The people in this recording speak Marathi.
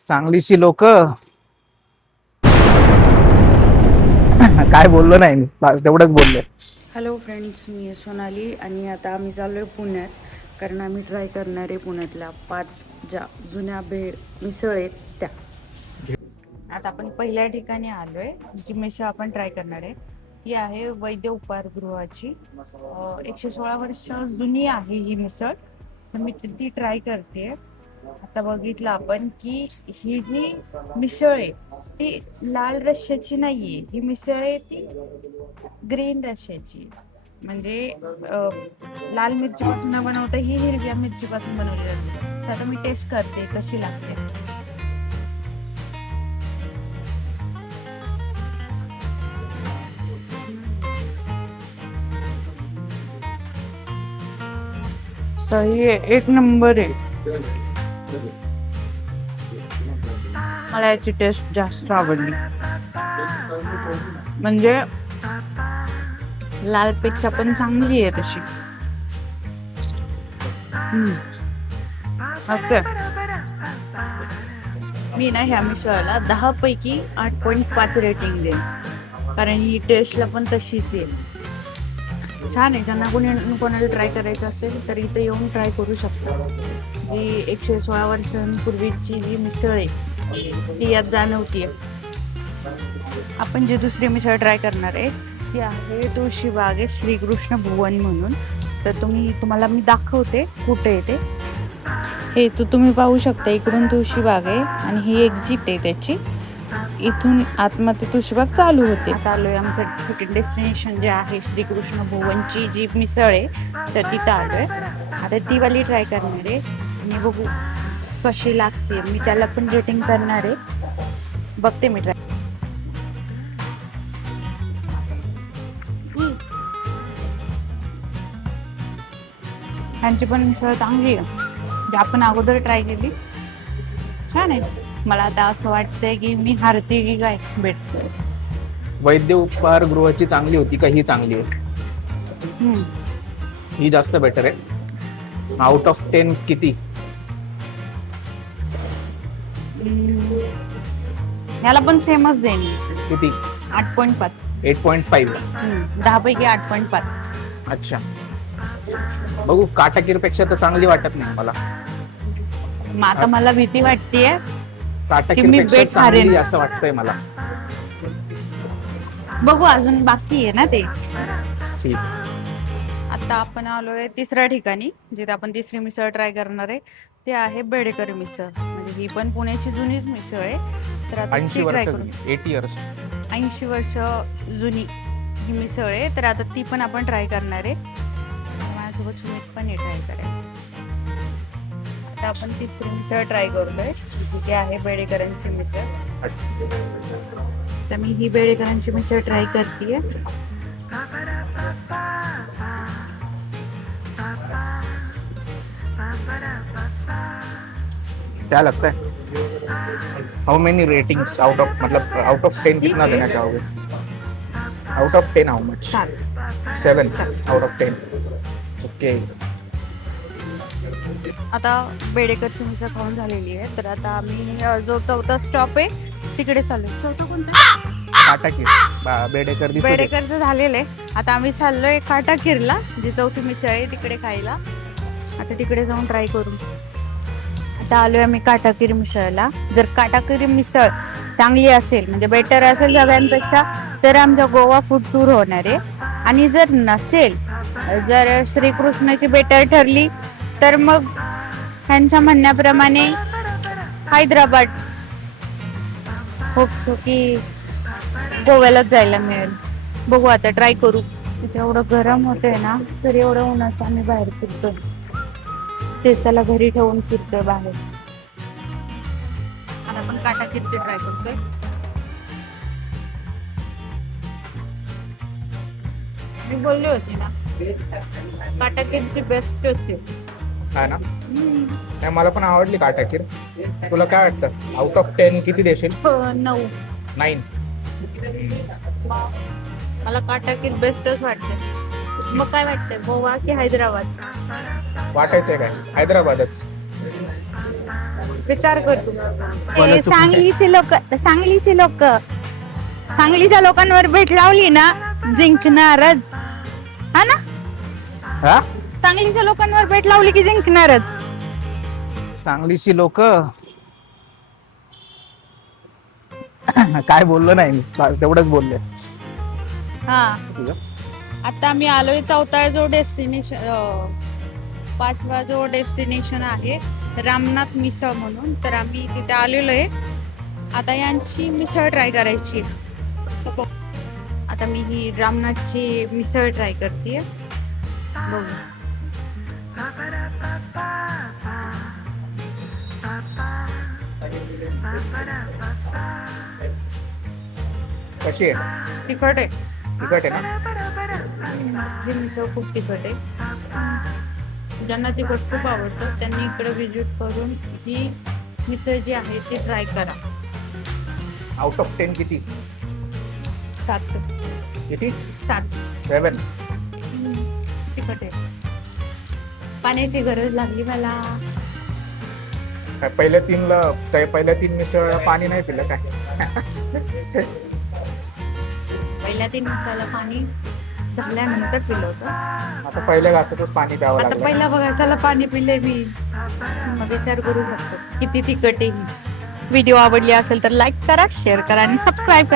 सांगलीची लोक काय बोललो नाही मी, बस तेवढंच बोलले. हॅलो फ्रेंड्स, मी आहे सोनाली आणि आता आम्ही चाललो आहे पुण्यात. कारण आम्ही ट्राय करणार आहे पुण्यातल्या 5 ज्या जुन्या भेळ मिसळ आहेत त्या. आता आपण पहिल्या ठिकाणी आलो आहे, जी मिसळ आपण ट्राय करणार आहे ती आहे वैद्य उपाहारगृहाची. 116 वर्ष जुनी आहे ही मिसळ, तर मी ती ट्राय करते. आता बघितलं आपण की ही जी मिसळ आहे ती लाल रश्श्याची नाहीये, ही मिसळ आहे ती ग्रीन रश्श्याची. म्हणजे लाल मिरची पासून न बनवता ही हिरव्या मिरची पासून बनवली जाते. तर आता मी टेस्ट करते कशी लागते. सही आहे, एक नंबर आहे. मला याची टेस्ट जास्त आवडली. म्हणजे लालपेक्षा पण चांगली आहे तशी. ओके, मी ना ह्या मिसळला 10 पैकी 8.5 रेटिंग देईन, कारण ही टेस्टला पण तशीच आहे. छान आहे. ज्यांना कोणाला ट्राय करायचं असेल तर इथं येऊन ट्राय करू शकता. जी 116 वर्षांपूर्वीची जी मिसळ आहे ती यात जाणवतीये. आपण जी दुसरी मिसळ ट्राय करणार आहे ती आहे तुळशीबाग श्रीकृष्ण भुवन म्हणून. तर तुम्हाला मी दाखवते कुठे आहे ते. हे तुम्ही पाहू शकता, इकडून तुळशीबाग आहे आणि ही एक्झिट आहे त्याची. इथून आतमध्ये तुळशीबाग चालू होते. आता आलोय आमचं सेकंड डेस्टिनेशन जे आहे श्रीकृष्ण भुवनची जी मिसळ आहे तर तिथं आलोय. आता ती वाली ट्राय करणार आहे आणि बघू कशी लागते. मी त्याला पण रेटिंग करणार आहे. बघते मी ट्राय. ह्यांची पण मिसळ चांगली आहे, जी आपण अगोदर ट्राय केली. छान आहे. मला आता असं वाटतंय की मी हारते की काय भेटत. वैद्य उपहारगृहाची चांगली होती का ही चांगली आहे? ही जास्त बेटर आहे. आउट ऑफ 10 किती? ह्याला पण सेमच देईन. किती? 8.5. 8.5. 10 पैकी 8.5. अच्छा, बघू. काटाकीर पेक्षा तर चांगली वाटत नाही मला. मग आता मला भीती वाटतेय काटाकीर मी पेक्षा बेट चांगली हारेन. असं वाटतंय मला. बघू, अजून बाकी आहे ना ते. ठीक. आता आपण आलोय तिसऱ्या ठिकाणी, जिथे आपण तिसरी मिसळ ट्राय करणार आहे. ते आहे बेडेकर मिसळ. म्हणजे ही पण पुण्याची जुनीच मिसळ आहे. तर आता 80 ती ट्राय वर्ष करू. 80 इयर्स. 80 वर्ष जुनी ही मिसळ आहे. तर आता ती पण आपण ट्राय करणार आहे. माझ्यासोबत सुमित पण हे ट्राय करायला. आता आपण तिसरी मिसळ ट्राय करतोय, जी आहे बेडेकरांची मिसळ. तर मी ही बेडेकरांची मिसळ ट्राय करतेय. क्या लगता है? हाउ मेनी रेटिंग्स आउट ऑफ, मतलब आउट ऑफ 10 कितना देना चाहोगे? Out of 10 how much? 7 out of 10. Okay. आता बेडेकरची मिसळ खाऊन झालेली आहे. तर आता आम्ही जो चौथा स्टॉप आहे तिकडे चालू. चौथा कोणता? काटाकीर. बेडेकर दिसू दे. बेडेकरचं झालेलं आहे. आता आम्ही चाललोय काटाकीरला, जी चौथी मिसळ आहे तिकडे खायला. आता तिकडे जाऊन ट्राय करू. आता आलोय आम्ही काटाकीर मिसळला. जर काटाकीर मिसळ चांगली असेल, म्हणजे बेटर असेल सगळ्यांपेक्षा, तर आमचा गोवा फूड टूर होणार आहे. आणि जर नसेल, जर श्रीकृष्णाची बेटर ठरली, तर मग ह्यांच्या म्हणण्याप्रमाणे हैदराबाद, होप सो की गोव्यालाच जायला मिळेल. बघू, आता ट्राय करू. तिथे एवढं गरम होतंय ना, तर एवढं उन्हाचं आम्ही बाहेर फिरतोय. ते त्याला घरी ठेवून फिरतोय बाहेर. आता आपण काटाकीरचे ट्राय करतोय. मी बोलली होती ना, काटाकीरची बेस्टच आहे. हा ना? नाही, मला पण आवडली काटाकीर. तुला काय वाटतं, आउट ऑफ 10 किती देशील? 9. 9. मला काटाकीर बेस्टच वाटते. मग काय वाटतंय, गोवा की हैदराबाद? वाटायचंय काय? हैदराबादच. विचार कर तू. बोला ए, तू. सांगलीच्या लोकांवर भेट लावली ना जिंकणारच. हा ना, हा सांगलीच्या लोकांवर भेट लावली की जिंकणारच. सांगलीची लोक काय बोललो नाही मी, बस तेवढंच बोलले. हा, आता आम्ही आलोय चौथा जो डेस्टिनेशन, 5वा जो डेस्टिनेशन आहे रामनाथ मिसळ म्हणून. तर आम्ही तिथे आलेलो आहे. आता यांची मिसळ ट्राय करायची. आता मी ही रामनाथची मिसळ ट्राय करते. बघू. कशी आहे? तिखट आहे. तिखट आहे ना? ही मिसळ खूप तिखट आहे. ज्यांना तिखट खूप आवडतं त्यांनी इकडे व्हिजिट करून ही मिसळ जी आहे ती ट्राय करा. आउट ऑफ 10 किती? 7. किती? 7. 7. तिखट आहे. पाण्याची गरज लागली मला. काय पहिल्या 3 मिसळ पाणी नाही पिलं काय? पहिल्या 3 मिसळला पाणी धरल्यानंतर पिलं होतं. आता पहिल्या घासातच पाणी प्यावं आता लागलं. पहिल्या बघायला पाणी पिले मी. मग विचार करू शकतो किती तिखट आहे ही. व्हिडिओ आवडली असेल तर लाईक करा, शेअर करा आणि सबस्क्राईब करा.